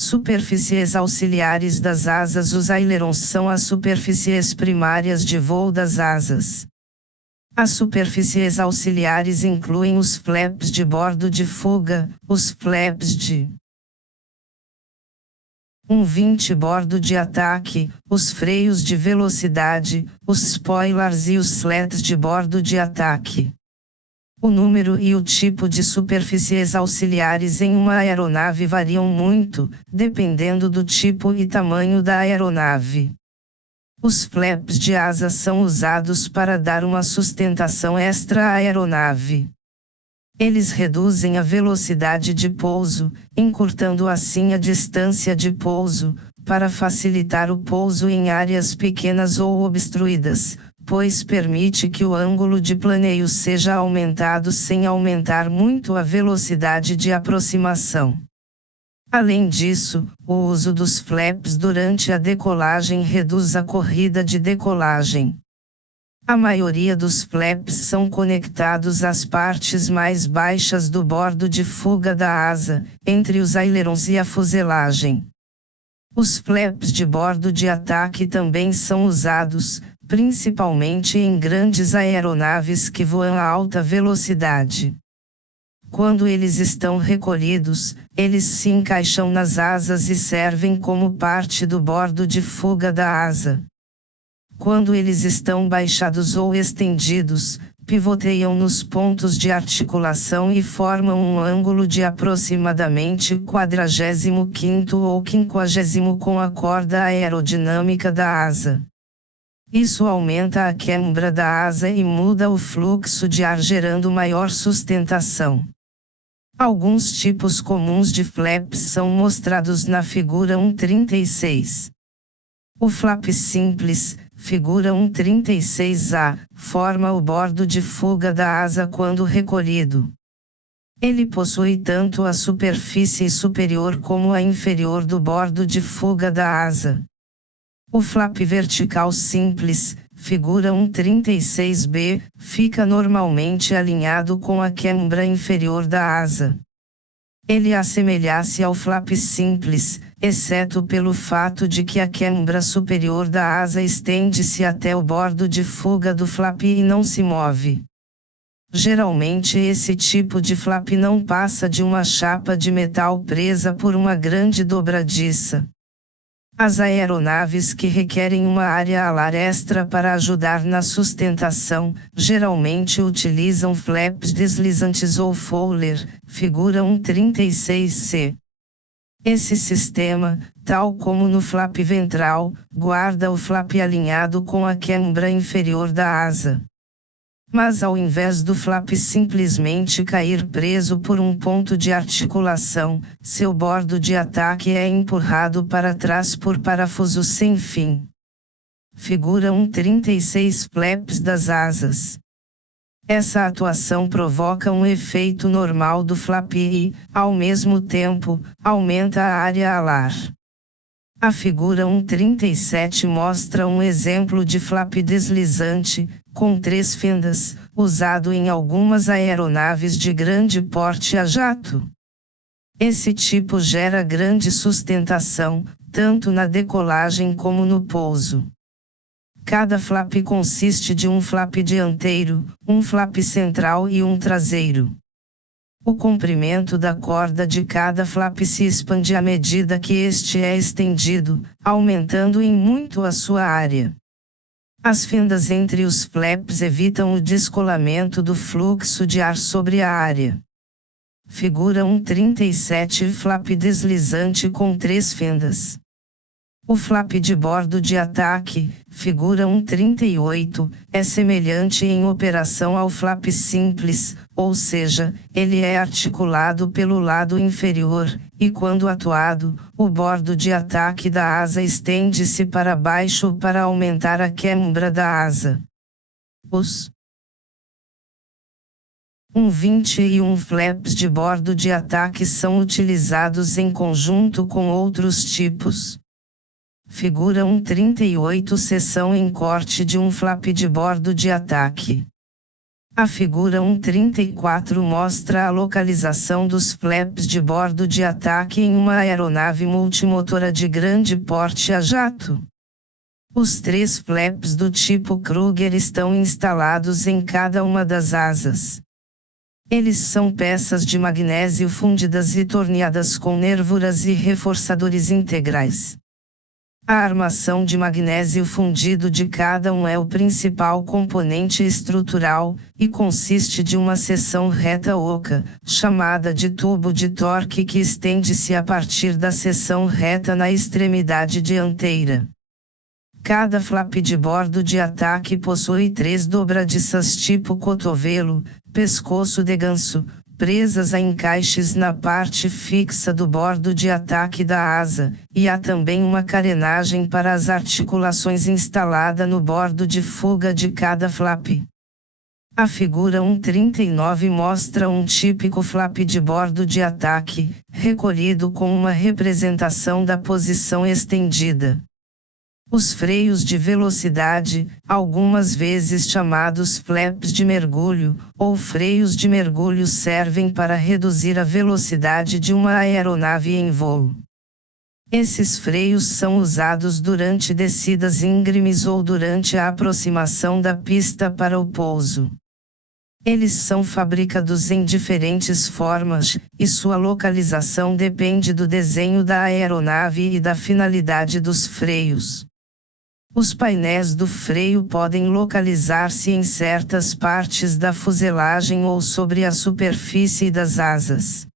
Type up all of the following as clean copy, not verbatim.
Superfícies auxiliares das asas. Os ailerons são as superfícies primárias de voo das asas. As superfícies auxiliares incluem os flaps de bordo de fuga, os flaps de 1/20 bordo de ataque, os freios de velocidade, os spoilers e os slats de bordo de ataque. O número e o tipo de superfícies auxiliares em uma aeronave variam muito, dependendo do tipo e tamanho da aeronave. Os flaps de asa são usados para dar uma sustentação extra à aeronave. Eles reduzem a velocidade de pouso, encurtando assim a distância de pouso, para facilitar o pouso em áreas pequenas ou obstruídas, pois permite que o ângulo de planeio seja aumentado sem aumentar muito a velocidade de aproximação. Além disso, o uso dos flaps durante a decolagem reduz a corrida de decolagem. A maioria dos flaps são conectados às partes mais baixas do bordo de fuga da asa, entre os ailerons e a fuselagem. Os flaps de bordo de ataque também são usados, principalmente em grandes aeronaves que voam a alta velocidade. Quando eles estão recolhidos, eles se encaixam nas asas e servem como parte do bordo de fuga da asa. Quando eles estão baixados ou estendidos, pivoteiam nos pontos de articulação e formam um ângulo de aproximadamente 45º ou 50º com a corda aerodinâmica da asa. Isso aumenta a quebra da asa e muda o fluxo de ar, gerando maior sustentação. Alguns tipos comuns de flaps são mostrados na figura 1.36. O flap simples, figura 1.36a, forma o bordo de fuga da asa quando recolhido. Ele possui tanto a superfície superior como a inferior do bordo de fuga da asa. O flap vertical simples, figura 1.36b, fica normalmente alinhado com a quebra inferior da asa. Ele assemelha-se ao flap simples, exceto pelo fato de que a quebra superior da asa estende-se até o bordo de fuga do flap e não se move. Geralmente esse tipo de flap não passa de uma chapa de metal presa por uma grande dobradiça. As aeronaves que requerem uma área alar extra para ajudar na sustentação, geralmente utilizam flaps deslizantes ou Fowler, figura 1.36c. Esse sistema, tal como no flap ventral, guarda o flap alinhado com a quebra inferior da asa. Mas ao invés do flap simplesmente cair preso por um ponto de articulação, seu bordo de ataque é empurrado para trás por parafusos sem fim. Figura 1.36 flaps das asas. Essa atuação provoca um efeito normal do flap e, ao mesmo tempo, aumenta a área alar. A figura 1.37 mostra um exemplo de flap deslizante, com 3 fendas, usado em algumas aeronaves de grande porte a jato. Esse tipo gera grande sustentação, tanto na decolagem como no pouso. Cada flap consiste de um flap dianteiro, um flap central e um traseiro. O comprimento da corda de cada flap se expande à medida que este é estendido, aumentando em muito a sua área. As fendas entre os flaps evitam o descolamento do fluxo de ar sobre a área. Figura 1.37 flap deslizante com 3 fendas. O flap de bordo de ataque, figura 1.38, é semelhante em operação ao flap simples, ou seja, ele é articulado pelo lado inferior, e quando atuado, o bordo de ataque da asa estende-se para baixo para aumentar a quebra da asa. Os 1.21 flaps de bordo de ataque são utilizados em conjunto com outros tipos. Figura 1.38 seção em corte de um flap de bordo de ataque. A figura 1.34 mostra a localização dos flaps de bordo de ataque em uma aeronave multimotora de grande porte a jato. Os 3 flaps do tipo Kruger estão instalados em cada uma das asas. Eles são peças de magnésio fundidas e torneadas com nervuras e reforçadores integrais. A armação de magnésio fundido de cada um é o principal componente estrutural, e consiste de uma seção reta oca, chamada de tubo de torque que estende-se a partir da seção reta na extremidade dianteira. Cada flap de bordo de ataque possui 3 dobradiças tipo cotovelo, pescoço de ganso, presas a encaixes na parte fixa do bordo de ataque da asa, e há também uma carenagem para as articulações instalada no bordo de fuga de cada flap. A figura 1.39 mostra um típico flap de bordo de ataque, recolhido com uma representação da posição estendida. Os freios de velocidade, algumas vezes chamados flaps de mergulho, ou freios de mergulho, servem para reduzir a velocidade de uma aeronave em voo. Esses freios são usados durante descidas íngremes ou durante a aproximação da pista para o pouso. Eles são fabricados em diferentes formas, e sua localização depende do desenho da aeronave e da finalidade dos freios. Os painéis do freio podem localizar-se em certas partes da fuselagem ou sobre a superfície das asas.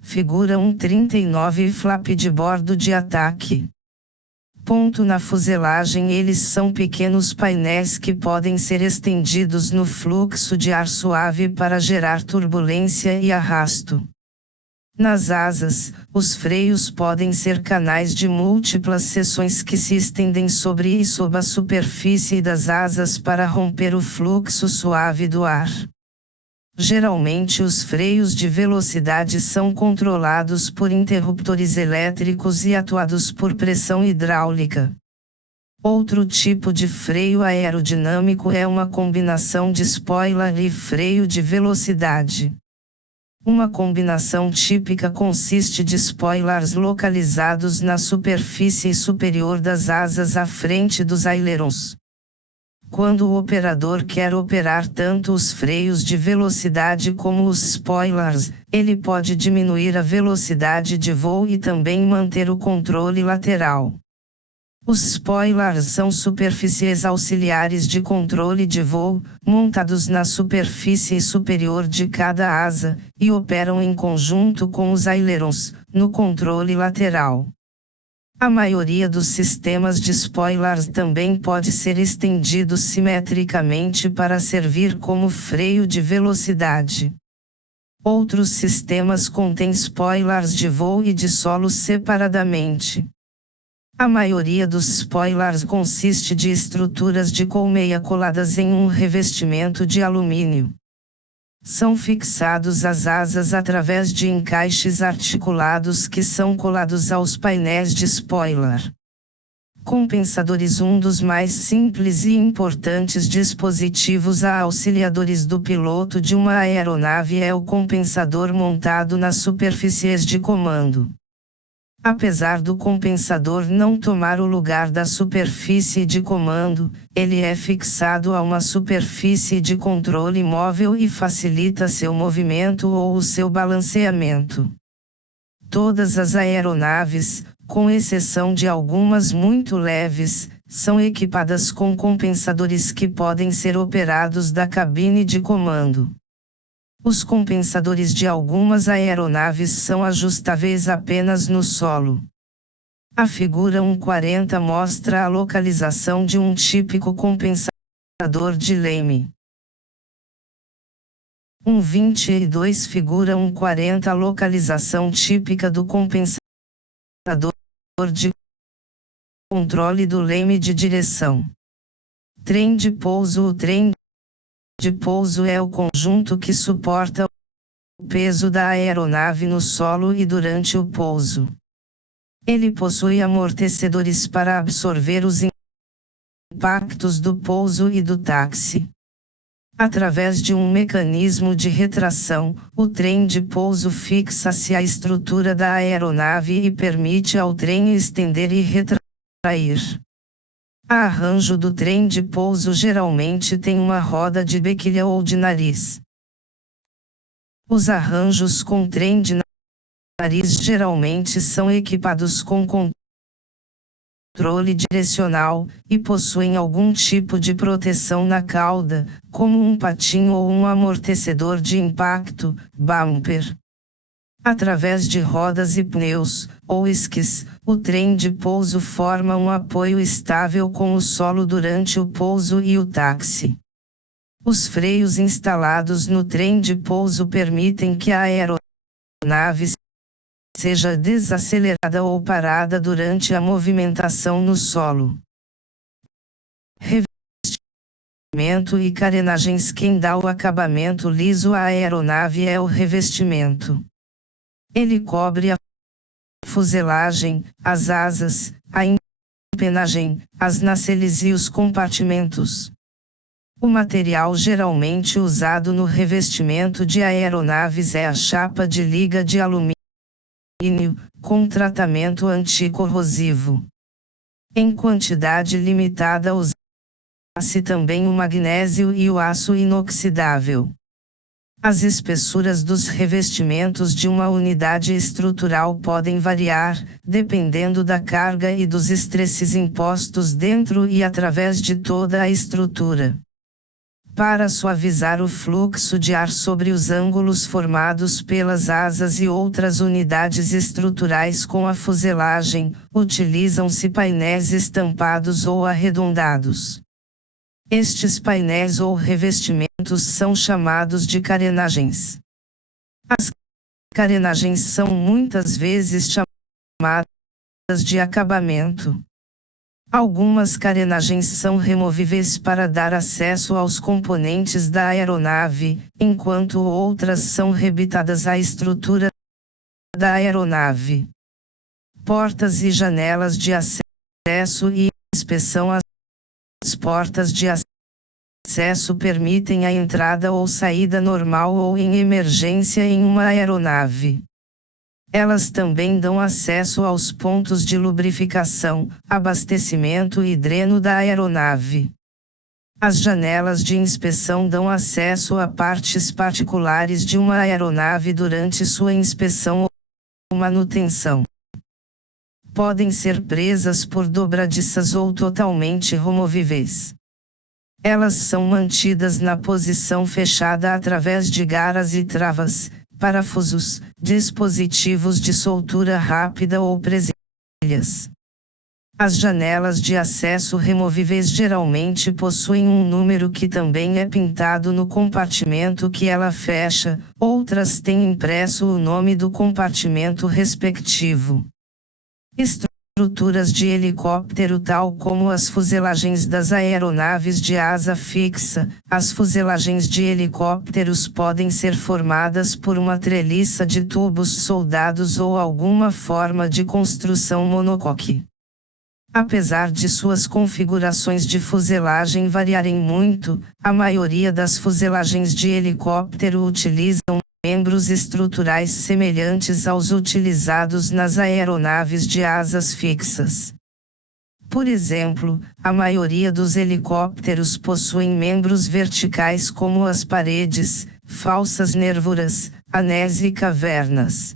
Figura 1.39 Flap de bordo de ataque. Ponto na fuselagem. Eles são pequenos painéis que podem ser estendidos no fluxo de ar suave para gerar turbulência e arrasto. Nas asas, os freios podem ser canais de múltiplas seções que se estendem sobre e sob a superfície das asas para romper o fluxo suave do ar. Geralmente os freios de velocidade são controlados por interruptores elétricos e atuados por pressão hidráulica. Outro tipo de freio aerodinâmico é uma combinação de spoiler e freio de velocidade. Uma combinação típica consiste de spoilers localizados na superfície superior das asas à frente dos ailerons. Quando o operador quer operar tanto os freios de velocidade como os spoilers, ele pode diminuir a velocidade de voo e também manter o controle lateral. Os spoilers são superfícies auxiliares de controle de voo, montados na superfície superior de cada asa, e operam em conjunto com os ailerons, no controle lateral. A maioria dos sistemas de spoilers também pode ser estendido simetricamente para servir como freio de velocidade. Outros sistemas contêm spoilers de voo e de solo separadamente. A maioria dos spoilers consiste de estruturas de colmeia coladas em um revestimento de alumínio. São fixados às asas através de encaixes articulados que são colados aos painéis de spoiler. Compensadores. Um dos mais simples e importantes dispositivos auxiliadores do piloto de uma aeronave é o compensador montado nas superfícies de comando. Apesar do compensador não tomar o lugar da superfície de comando, ele é fixado a uma superfície de controle móvel e facilita seu movimento ou o seu balanceamento. Todas as aeronaves, com exceção de algumas muito leves, são equipadas com compensadores que podem ser operados da cabine de comando. Os compensadores de algumas aeronaves são ajustáveis apenas no solo. A figura 1.40 mostra a localização de um típico compensador de Leme. 1.22 Figura 1.40 Localização típica do compensador de controle do leme de direção. Trem de pouso. O trem de pouso é o conjunto que suporta o peso da aeronave no solo e durante o pouso. Ele possui amortecedores para absorver os impactos do pouso e do táxi. Através de um mecanismo de retração, o trem de pouso fixa-se à estrutura da aeronave e permite ao trem estender e retrair. O arranjo do trem de pouso geralmente tem uma roda de bequilha ou de nariz. Os arranjos com trem de nariz geralmente são equipados com controle direcional, e possuem algum tipo de proteção na cauda, como um patinho ou um amortecedor de impacto, bumper. Através de rodas e pneus, ou esquis, o trem de pouso forma um apoio estável com o solo durante o pouso e o táxi. Os freios instalados no trem de pouso permitem que a aeronave seja desacelerada ou parada durante a movimentação no solo. Revestimento e carenagens. Quem dá o acabamento liso à aeronave é o revestimento. Ele cobre a fuselagem, as asas, a empenagem, as nacelles e os compartimentos. O material geralmente usado no revestimento de aeronaves é a chapa de liga de alumínio, com tratamento anticorrosivo. Em quantidade limitada usa-se também o magnésio e o aço inoxidável. As espessuras dos revestimentos de uma unidade estrutural podem variar, dependendo da carga e dos estresses impostos dentro e através de toda a estrutura. Para suavizar o fluxo de ar sobre os ângulos formados pelas asas e outras unidades estruturais com a fuselagem, utilizam-se painéis estampados ou arredondados. Estes painéis ou revestimentos são chamados de carenagens. As carenagens são muitas vezes chamadas de acabamento. Algumas carenagens são removíveis para dar acesso aos componentes da aeronave, enquanto outras são rebitadas à estrutura da aeronave. Portas e janelas de acesso e inspeção. As portas de acesso permitem a entrada ou saída normal ou em emergência em uma aeronave. Elas também dão acesso aos pontos de lubrificação, abastecimento e dreno da aeronave. As janelas de inspeção dão acesso a partes particulares de uma aeronave durante sua inspeção ou manutenção. Podem ser presas por dobradiças ou totalmente removíveis. Elas são mantidas na posição fechada através de garras e travas, parafusos, dispositivos de soltura rápida ou presilhas. As janelas de acesso removíveis geralmente possuem um número que também é pintado no compartimento que ela fecha, outras têm impresso o nome do compartimento respectivo. Estruturas de helicóptero, tal como as fuselagens das aeronaves de asa fixa, as fuselagens de helicópteros podem ser formadas por uma treliça de tubos soldados ou alguma forma de construção monocoque. Apesar de suas configurações de fuselagem variarem muito, a maioria das fuselagens de helicóptero utilizam membros estruturais semelhantes aos utilizados nas aeronaves de asas fixas. Por exemplo, a maioria dos helicópteros possuem membros verticais como as paredes, falsas nervuras, anéis e cavernas.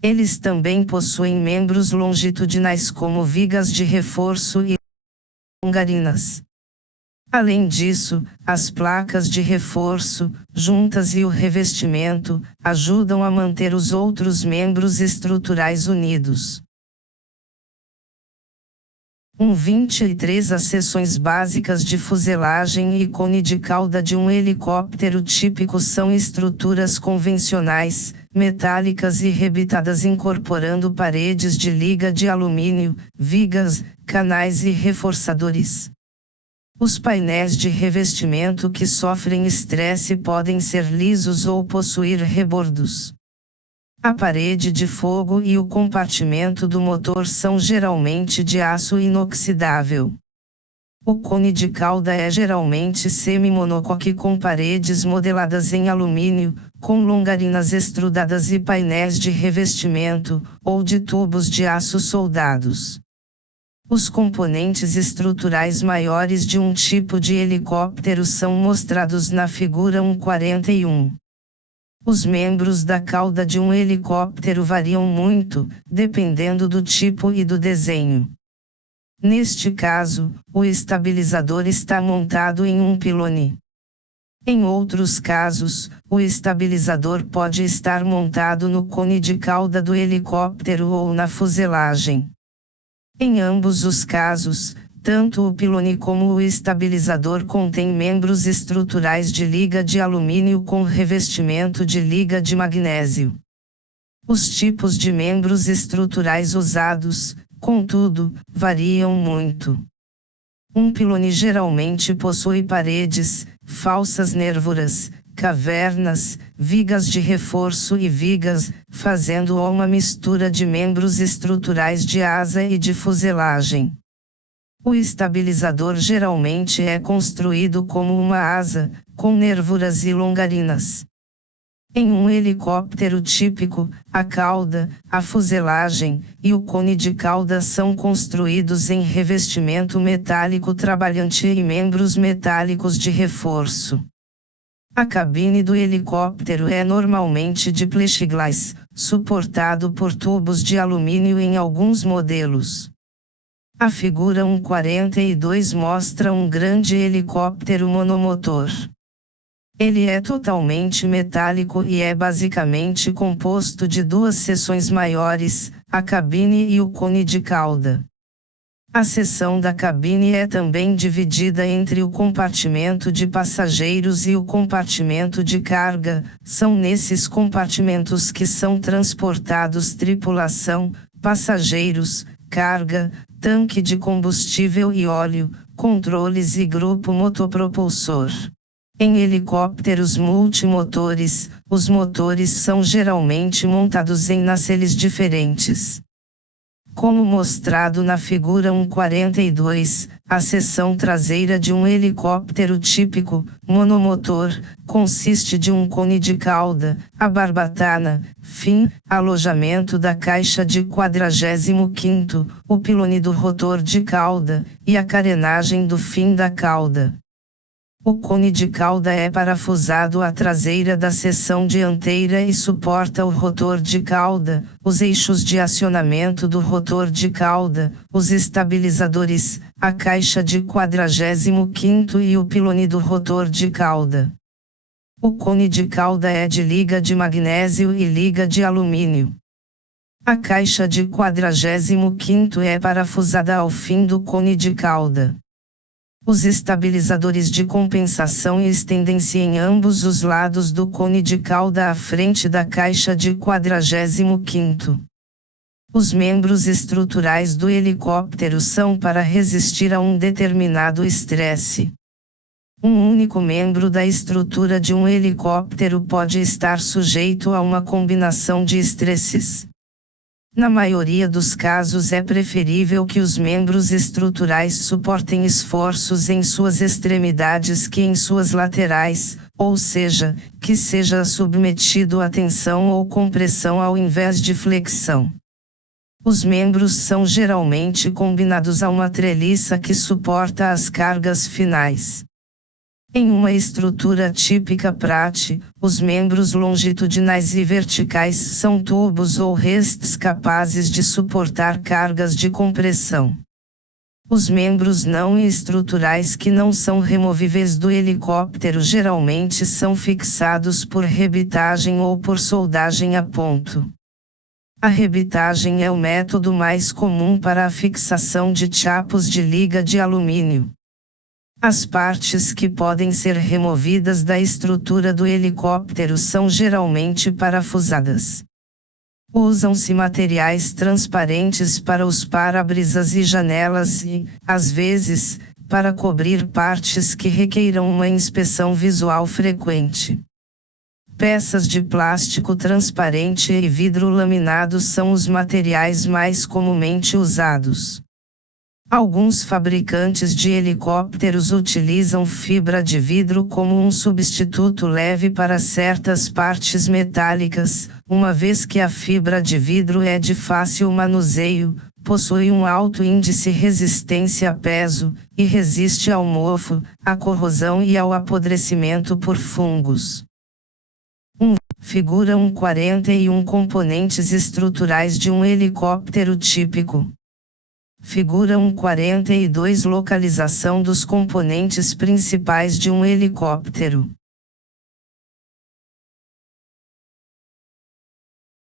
Eles também possuem membros longitudinais como vigas de reforço e longarinas. Além disso, as placas de reforço, juntas e o revestimento, ajudam a manter os outros membros estruturais unidos. 23 As seções básicas de fuselagem e cone de cauda de um helicóptero típico são estruturas convencionais, metálicas e rebitadas incorporando paredes de liga de alumínio, vigas, canais e reforçadores. Os painéis de revestimento que sofrem estresse podem ser lisos ou possuir rebordos. A parede de fogo e o compartimento do motor são geralmente de aço inoxidável. O cone de cauda é geralmente semi-monocoque com paredes modeladas em alumínio, com longarinas estrudadas e painéis de revestimento, ou de tubos de aço soldados. Os componentes estruturais maiores de um tipo de helicóptero são mostrados na figura 1.41. Os membros da cauda de um helicóptero variam muito, dependendo do tipo e do desenho. Neste caso, o estabilizador está montado em um pilone. Em outros casos, o estabilizador pode estar montado no cone de cauda do helicóptero ou na fuselagem. Em ambos os casos, tanto o pilone como o estabilizador contêm membros estruturais de liga de alumínio com revestimento de liga de magnésio. Os tipos de membros estruturais usados, contudo, variam muito. Um pilone geralmente possui paredes, falsas nervuras, cavernas, vigas de reforço e vigas, fazendo uma mistura de membros estruturais de asa e de fuselagem. O estabilizador geralmente é construído como uma asa, com nervuras e longarinas. Em um helicóptero típico, a cauda, a fuselagem e o cone de cauda são construídos em revestimento metálico trabalhante e membros metálicos de reforço. A cabine do helicóptero é normalmente de plexiglass, suportado por tubos de alumínio em alguns modelos. A figura 1.42 mostra um grande helicóptero monomotor. Ele é totalmente metálico e é basicamente composto de duas seções maiores, a cabine e o cone de cauda. A seção da cabine é também dividida entre o compartimento de passageiros e o compartimento de carga. São nesses compartimentos que são transportados tripulação, passageiros, carga, tanque de combustível e óleo, controles e grupo motopropulsor. Em helicópteros multimotores, os motores são geralmente montados em nacelles diferentes. Como mostrado na figura 1.42, a seção traseira de um helicóptero típico, monomotor, consiste de um cone de cauda, a barbatana, fim, alojamento da caixa de 45º, o pilone do rotor de cauda, e a carenagem do fim da cauda. O cone de cauda é parafusado à traseira da seção dianteira e suporta o rotor de cauda, os eixos de acionamento do rotor de cauda, os estabilizadores, a caixa de 45º e o pilone do rotor de cauda. O cone de cauda é de liga de magnésio e liga de alumínio. A caixa de 45º é parafusada ao fim do cone de cauda. Os estabilizadores de compensação estendem-se em ambos os lados do cone de cauda à frente da caixa de 45º. Os membros estruturais do helicóptero são para resistir a um determinado estresse. Um único membro da estrutura de um helicóptero pode estar sujeito a uma combinação de estresses. Na maioria dos casos é preferível que os membros estruturais suportem esforços em suas extremidades que em suas laterais, ou seja, que seja submetido a tensão ou compressão ao invés de flexão. Os membros são geralmente combinados a uma treliça que suporta as cargas finais. Em uma estrutura típica Pratt, os membros longitudinais e verticais são tubos ou restes capazes de suportar cargas de compressão. Os membros não estruturais que não são removíveis do helicóptero geralmente são fixados por rebitagem ou por soldagem a ponto. A rebitagem é o método mais comum para a fixação de chapos de liga de alumínio. As partes que podem ser removidas da estrutura do helicóptero são geralmente parafusadas. Usam-se materiais transparentes para os para-brisas e janelas e, às vezes, para cobrir partes que requeiram uma inspeção visual frequente. Peças de plástico transparente e vidro laminado são os materiais mais comumente usados. Alguns fabricantes de helicópteros utilizam fibra de vidro como um substituto leve para certas partes metálicas, uma vez que a fibra de vidro é de fácil manuseio, possui um alto índice de resistência a peso, e resiste ao mofo, à corrosão e ao apodrecimento por fungos. Figura 1.41 Componentes estruturais de um helicóptero típico. Figura 1.42 Localização dos componentes principais de um helicóptero.